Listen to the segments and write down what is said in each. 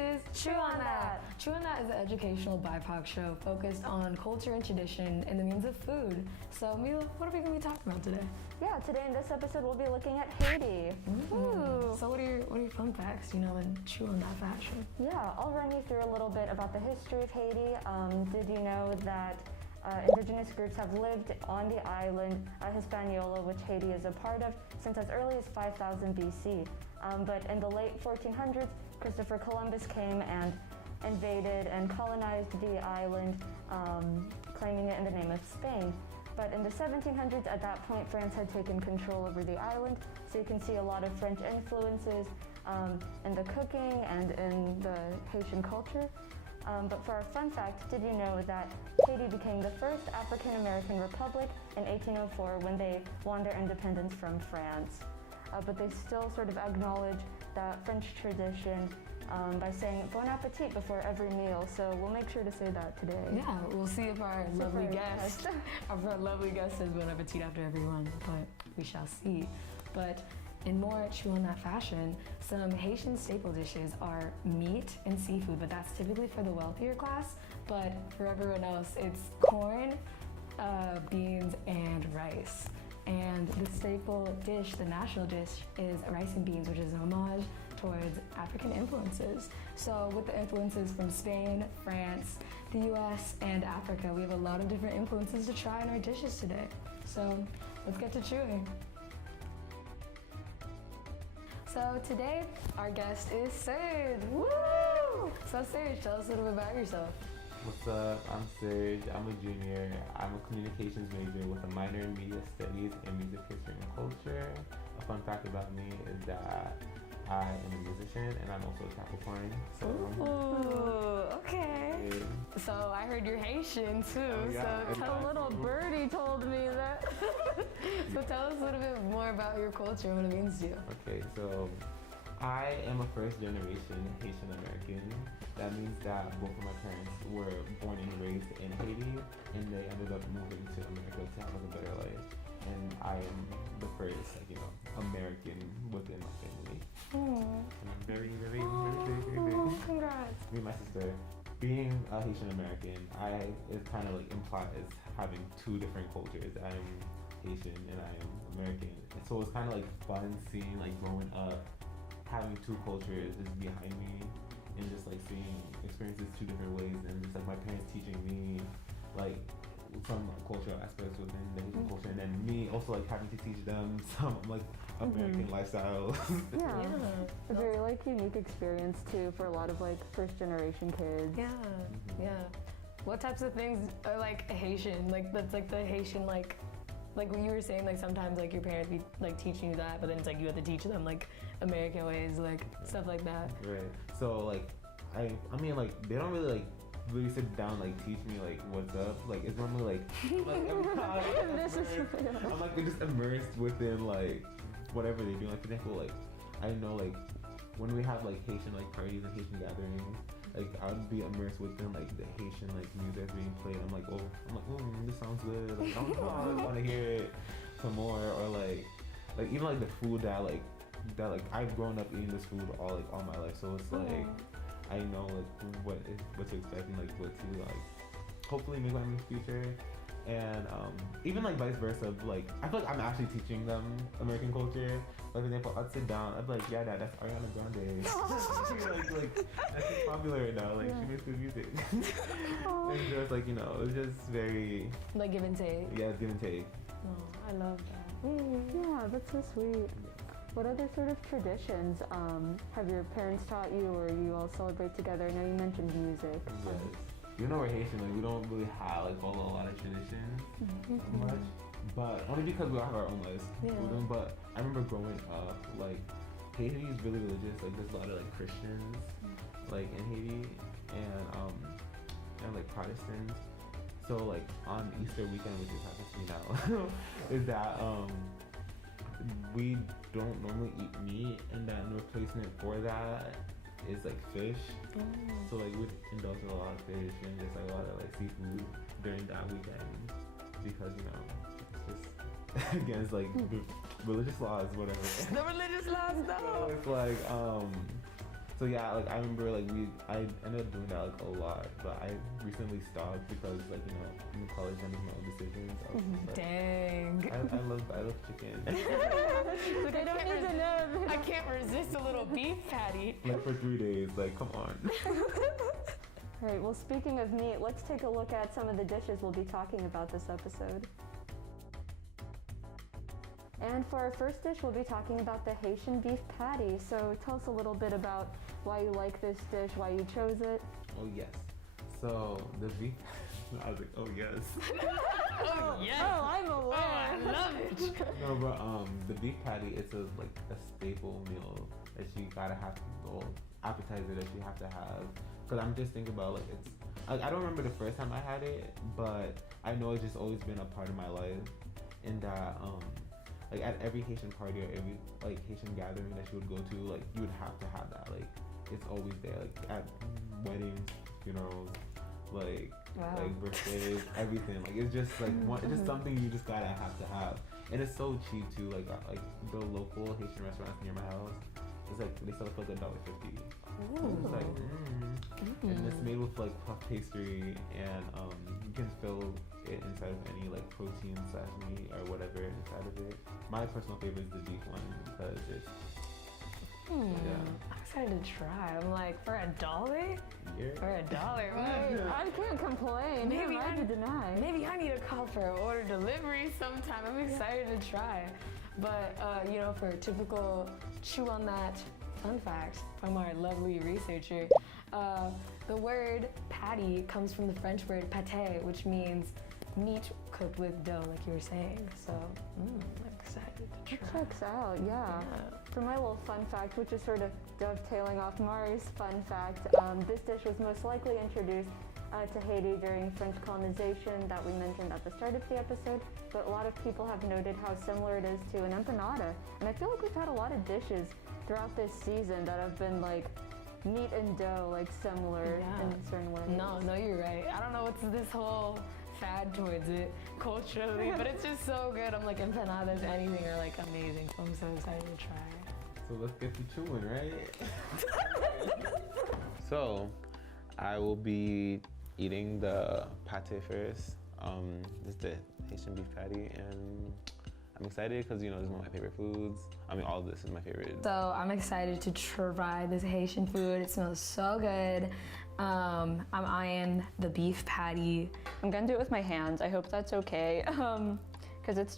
is Chew on That. Chew on That is an educational BIPOC show focused on culture and tradition and the means of food. So Mila, what are we going to be talking about today? Yeah, today in this episode we'll be looking at Haiti. Ooh. So what are your fun facts, in Chew on That fashion? Yeah, I'll run you through a little bit about the history of Haiti. Did you know that indigenous groups have lived on the island Hispaniola, which Haiti is a part of, since as early as 5000 BC. But in the late 1400s, Christopher Columbus came and invaded and colonized the island, claiming it in the name of Spain. But in the 1700s, at that point, France had taken control over the island, so you can see a lot of French influences in the cooking and in the Haitian culture. But for our fun fact, did you know that Haiti became the first African-American republic in 1804 when they won their independence from France? But they still sort of acknowledge that French tradition by saying bon appetit before every meal. So we'll make sure to say that today. Yeah, we'll see if our lovely guest says bon appetit after everyone, but we shall see. But in more Chew on That fashion, some Haitian staple dishes are meat and seafood, but that's typically for the wealthier class. But for everyone else, it's corn, beans, and rice. And the staple dish, the national dish, is rice and beans, which is an homage towards African influences. So with the influences from Spain, France, the US, and Africa, we have a lot of different influences to try in our dishes today. So let's get to chewing. So today, our guest is Serge. Woo! So Serge, tell us a little bit about yourself. What's up? I'm Serge. I'm a junior. I'm a communications major with a minor in media studies and music history and culture. A fun fact about me is that I am a musician and I'm also a Capricorn. So, ooh, okay. Yeah. So I heard you're Haitian too. Oh, yeah, so a little birdie told me that. So tell us a little bit more about your culture and what it means to you. Okay, so I am a first generation Haitian American. That means that both of my parents were born and raised in Haiti, and they ended up moving to America to have a better life. And I am the first, American within my family. And I'm very big. Congrats. Me and my sister, being a Haitian American, it kind of implies having two different cultures. I'm Haitian and I am American. And so it's kind of fun seeing growing up, having two cultures is behind me, and just seeing experiences two different ways, and just my parents teaching me some cultural aspects within the Haitian culture, and then me also having to teach them some American lifestyles. Yeah. It's a very unique experience too for a lot of first generation kids. Yeah. Yeah. What types of things are Haitian? That's the Haitian like what you were saying, sometimes your parents be teaching you that, but then it's you have to teach them American ways, stuff like that. Right. So I mean they don't really sit down teach me what's up. It's normally every time I'm just immersed within whatever they do. For example, I know when we have Haitian parties and Haitian gatherings, I would be immersed within the Haitian music that's being played. I'm this sounds good. I want to hear it some more. Or even the food that I've grown up eating this food all my life. So it's I know what to expect and what to hopefully make in the future. And even vice versa, I feel I'm actually teaching them American culture. For example, I'd sit down, I'd be yeah, Dad, that's Ariana Grande. That's popular right now. She makes good music. And just it's just very give and take. Yeah, give and take. Oh, I love that. Yeah, that's so sweet. What other sort of traditions have your parents taught you, or you all celebrate together? I know you mentioned music. Yes. We're Haitian, we don't really have follow a lot of traditions much, but only because we all have our own lives. Yeah. But I remember growing up, Haiti is really religious. There's a lot of Christians in Haiti, and Protestants. So on Easter weekend, which just happens to me now, is that we don't normally eat meat, and that the replacement for that is fish. So we indulge in a lot of fish and just a lot of seafood during that weekend, because it's just against the religious laws, whatever. The religious laws, though. So it's So yeah, like I remember like I ended up doing that like a lot, but I recently stopped because like in college I make my own decisions. I was just, like, Dang. I love chicken. But they don't need to know. I can't resist a little beef patty. Like for 3 days, like come on. All right, well, speaking of meat, let's take a look at some of the dishes we'll be talking about this episode. And for our first dish, we'll be talking about the Haitian beef patty. So tell us a little bit about why you like this dish, why you chose it. Oh yes. So the beef. I was like, oh yes. Oh yes. Oh, I'm aware. Oh, I love it. No, but the beef patty, it's a staple meal that you gotta have to go appetizer that you have to have. Cause I'm just thinking about like it's like I don't remember the first time I had it, but I know it's just always been a part of my life. And that like at every Haitian party or every like Haitian gathering that you would go to, like you would have to have that. Like it's always there. Like at weddings, funerals, like like birthdays, everything. Like it's just like it's just something you just gotta have to have. And it's so cheap too. Like the local Haitian restaurants near my house, it's like they sell it for like $1.50. It's like and it's made with like puff pastry, and you can fill it inside of any like protein / meat or whatever inside of it. My personal favorite is the beef one because it's I'm excited to try. I'm like, for $1? yeah. For $1? I can't complain. Maybe I could deny. Maybe I need to call for an order delivery sometime. I'm excited to try. But, for a typical chew on that fun fact from our lovely researcher, the word patty comes from the French word pâté, which means meat cooked with dough, like you were saying. So, I'm excited to It try. checks out, yeah. For my little fun fact, which is sort of dovetailing off Mari's fun fact, this dish was most likely introduced to Haiti during French colonization that we mentioned at the start of the episode, but a lot of people have noted how similar it is to an empanada. And I feel like we've had a lot of dishes throughout this season that have been like meat and dough, like similar in certain ways. No, you're right. I don't know what's this whole fad towards it culturally, but it's just so good. I'm like, empanadas, anything are like amazing, so I'm so excited to try. So let's get to chewing, right? So I will be eating the pate first. This is the Haitian beef patty, and I'm excited because this is one of my favorite foods. I mean, all of this is my favorite. So I'm excited to try this Haitian food. It smells so good. I'm eyeing the beef patty. I'm gonna do it with my hands. I hope that's okay, because it's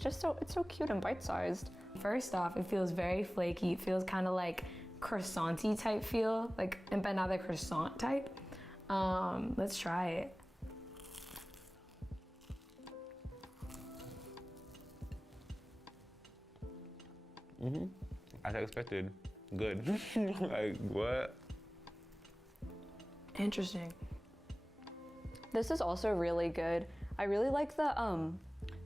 so cute and bite-sized. First off, it feels very flaky. It feels kind of like croissant-y type feel, like empanada croissant type. Let's try it. As I expected. Good. Like, what? Interesting. This is also really good. I really like the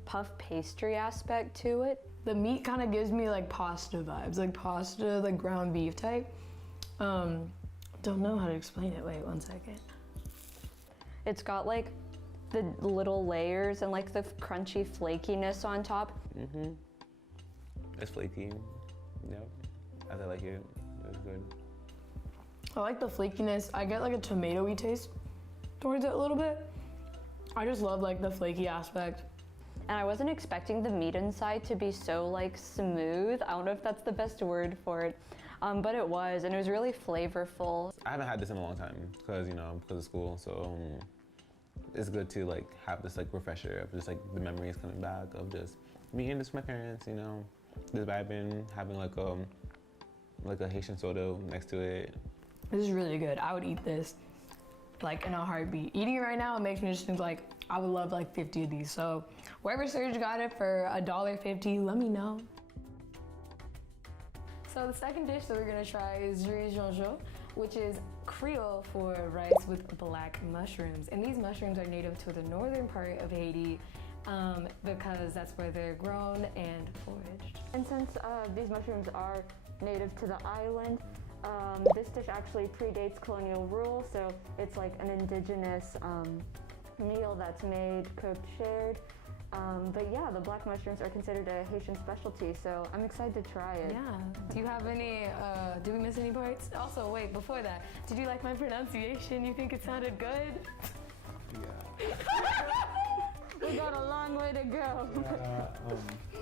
puff pastry aspect to it. The meat kind of gives me like pasta vibes, like pasta, like ground beef type. Don't know how to explain it. Wait, 1 second. It's got like the little layers and like the crunchy flakiness on top. It's flaky. Yep. As I like it. It's good. I like the flakiness. I get like a tomatoey taste towards it a little bit. I just love like the flaky aspect. And I wasn't expecting the meat inside to be so like smooth. I don't know if that's the best word for it, but it was, and it was really flavorful. I haven't had this in a long time because of school. So it's good to like have this like refresher of just like the memories coming back of just me eating this with my parents. Just vibing, having like a Haitian soda next to it. This is really good. I would eat this like in a heartbeat. Eating it right now, it makes me just think like I would love like 50 of these. So wherever Serge got it for $1.50, let me know. So the second dish that we're gonna try is riz jonjo, which is Creole for rice with black mushrooms. And these mushrooms are native to the northern part of Haiti because that's where they're grown and foraged. And since these mushrooms are native to the island, this dish actually predates colonial rule, so it's like an indigenous meal that's made, cooked, shared. But yeah, the black mushrooms are considered a Haitian specialty, so I'm excited to try it. Yeah. Do you have any, did we miss any parts? Also, wait, before that, did you like my pronunciation? You think it sounded good? Yeah. We got a long way to go.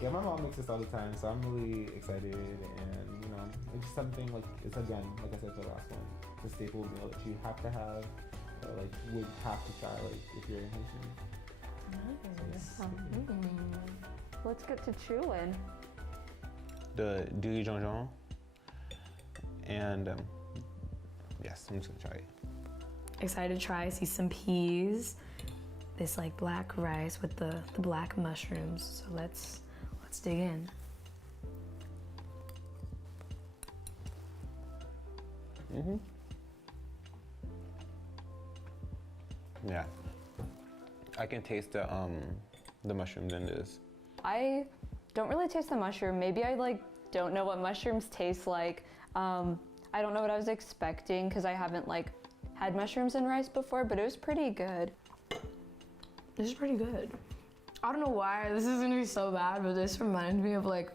Yeah, my mom makes this all the time, so I'm really excited, and you know, it's just something like, it's again, like I said for the last one, it's a staple meal that you have to have, or like would have to try, like if you're Haitian. Nice. Let's get to chewing. The Dijon, and yes, I'm just gonna try it. Excited to try. I see some peas, this like black rice with the black mushrooms. So let's dig in. Yeah, I can taste the mushrooms in this. I don't really taste the mushroom. Maybe I like don't know what mushrooms taste like. I don't know what I was expecting because I haven't like had mushrooms in rice before, but it was pretty good. This is pretty good. I don't know why this is gonna be so bad, but this reminds me of like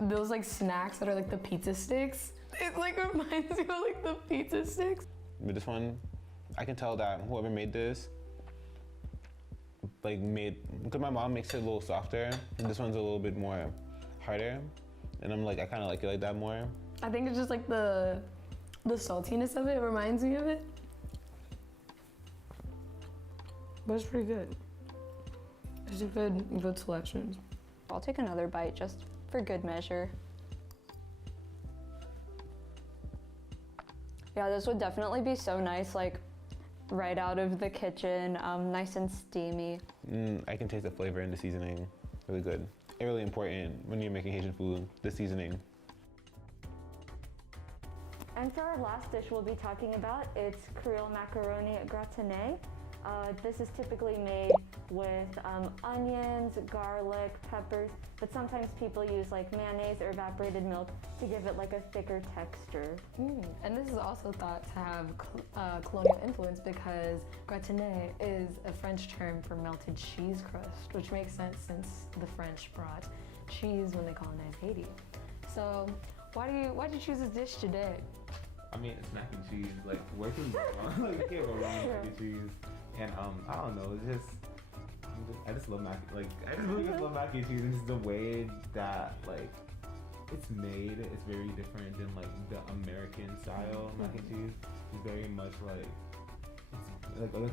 those like snacks that are like the pizza sticks. It like reminds me of like the pizza sticks. With this one, I can tell that whoever made this, because my mom makes it a little softer, and this one's a little bit more harder, and I kind of like it like that more. I think it's just like the saltiness of it reminds me of it. But it's pretty good. It's a good selection. I'll take another bite just for good measure. Yeah, this would definitely be so nice, like right out of the kitchen, nice and steamy. I can taste the flavor and the seasoning. Really good. Really important when you're making Haitian food, the seasoning. And for our last dish we'll be talking about, it's Creole macaroni gratinée. This is typically made with onions, garlic, peppers, but sometimes people use like mayonnaise or evaporated milk to give it like a thicker texture. And this is also thought to have colonial influence because gratinée is a French term for melted cheese crust, which makes sense since the French brought cheese when they colonized Haiti. So why did you choose this dish today? I mean, it's mac and cheese. Like, where can you go wrong? Like, you can't go wrong with mac and cheese. And I don't know. I just love mac. Like, I just really just love mac and cheese, and just the way that like it's made. It's very different than like the American style mac and cheese. It's very much like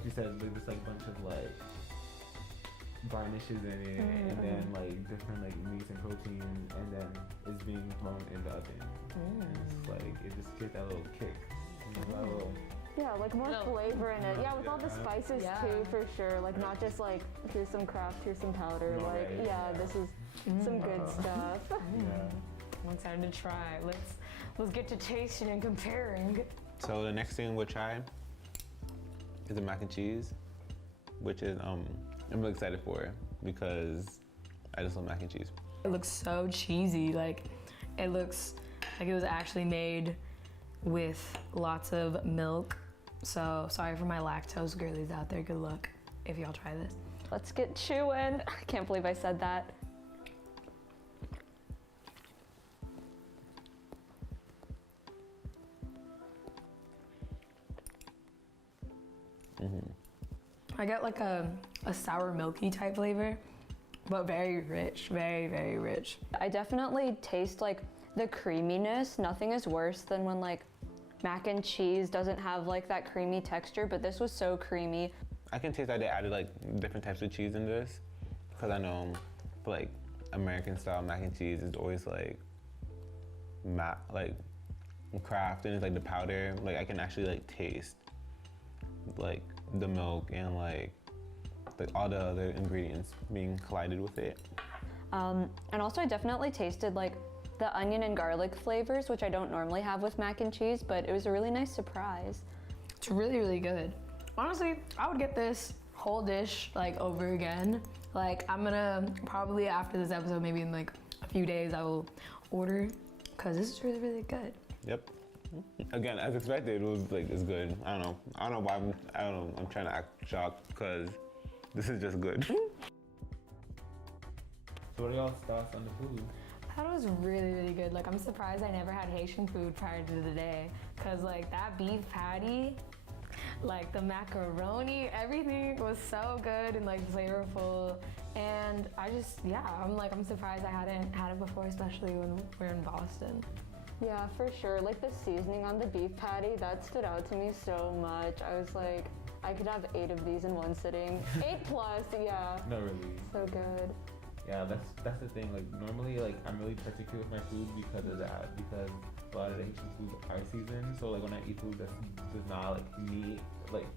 you said, like this like bunch of like garnishes in it, and then like different like meats and protein, and then it's being thrown in the oven. And it's like it just gets that little kick. That little, yeah, like more flavor in it. Yeah, with all the spices too, for sure. Like not just like here's some craft, here's some powder. This is some good stuff. I'm excited to try. Let's get to tasting and comparing. So the next thing we'll try is the mac and cheese, which is I'm really excited for because I just love mac and cheese. It looks so cheesy. Like it looks like it was actually made with lots of milk. So sorry for my lactose girlies out there. Good luck if y'all try this. Let's get chewing. I can't believe I said that. I got like a sour milky type flavor, but very rich, very, very rich. I definitely taste like the creaminess. Nothing is worse than when like mac and cheese doesn't have like that creamy texture, but this was so creamy. I can taste that they added like different types of cheese in this, because I know like American style mac and cheese is always like Kraft, and it's like the powder. Like I can actually like taste like the milk and like all the other ingredients being collided with it. And also I definitely tasted like the onion and garlic flavors, which I don't normally have with mac and cheese, but it was a really nice surprise. It's really, really good. Honestly, I would get this whole dish like over again. Like I'm gonna probably after this episode, maybe in like a few days, I will order because this is really, really good. Yep. Again, as expected, it was like it's good. I don't know why. I'm trying to act shocked because This is just good. So what are y'all's thoughts on the food? I thought it was really, really good. Like, I'm surprised I never had Haitian food prior to today. Cause like that beef patty, like the macaroni, everything was so good and like flavorful. And I'm surprised I hadn't had it before, especially when we're in Boston. Yeah, for sure. Like the seasoning on the beef patty, that stood out to me so much. I was like, I could have 8 of these in one sitting. 8 plus, yeah. No, really. So good. Yeah, that's the thing. Like normally, like I'm really particular with my food because of that. Because a lot of the Haitian food are seasoned. So like when I eat food that does not like meet like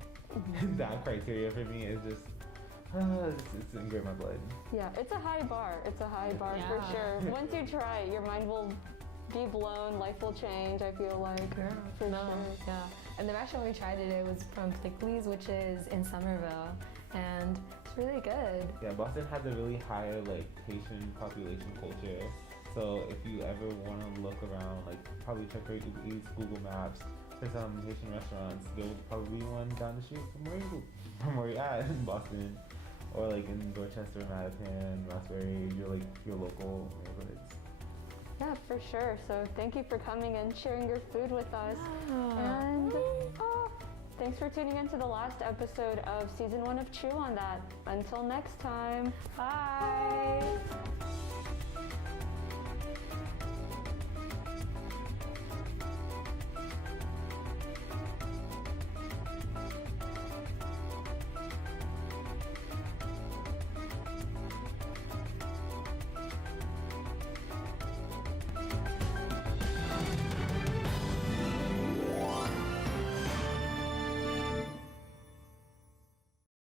that criteria for me, it's just it's ingrained in my blood. Yeah, it's a high bar. It's a high bar for Yeah. sure. Once you try it, your mind will be blown. Life will change. I feel like. Yeah, For no, sure. yeah. And the restaurant we tried today was from Plickly's, which is in Somerville, and it's really good. Yeah, Boston has a really high like Haitian population culture. So if you ever want to look around, like probably check your Uber Eats, Google Maps for some Haitian restaurants. There will probably be one down the street from where you're at in Boston, or like in Dorchester, Mattapan, Roxbury, your local neighborhoods. Yeah, for sure. So thank you for coming and sharing your food with us. Yeah. And thanks for tuning in to the last episode of season 1 of Chew on That. Until next time, Bye.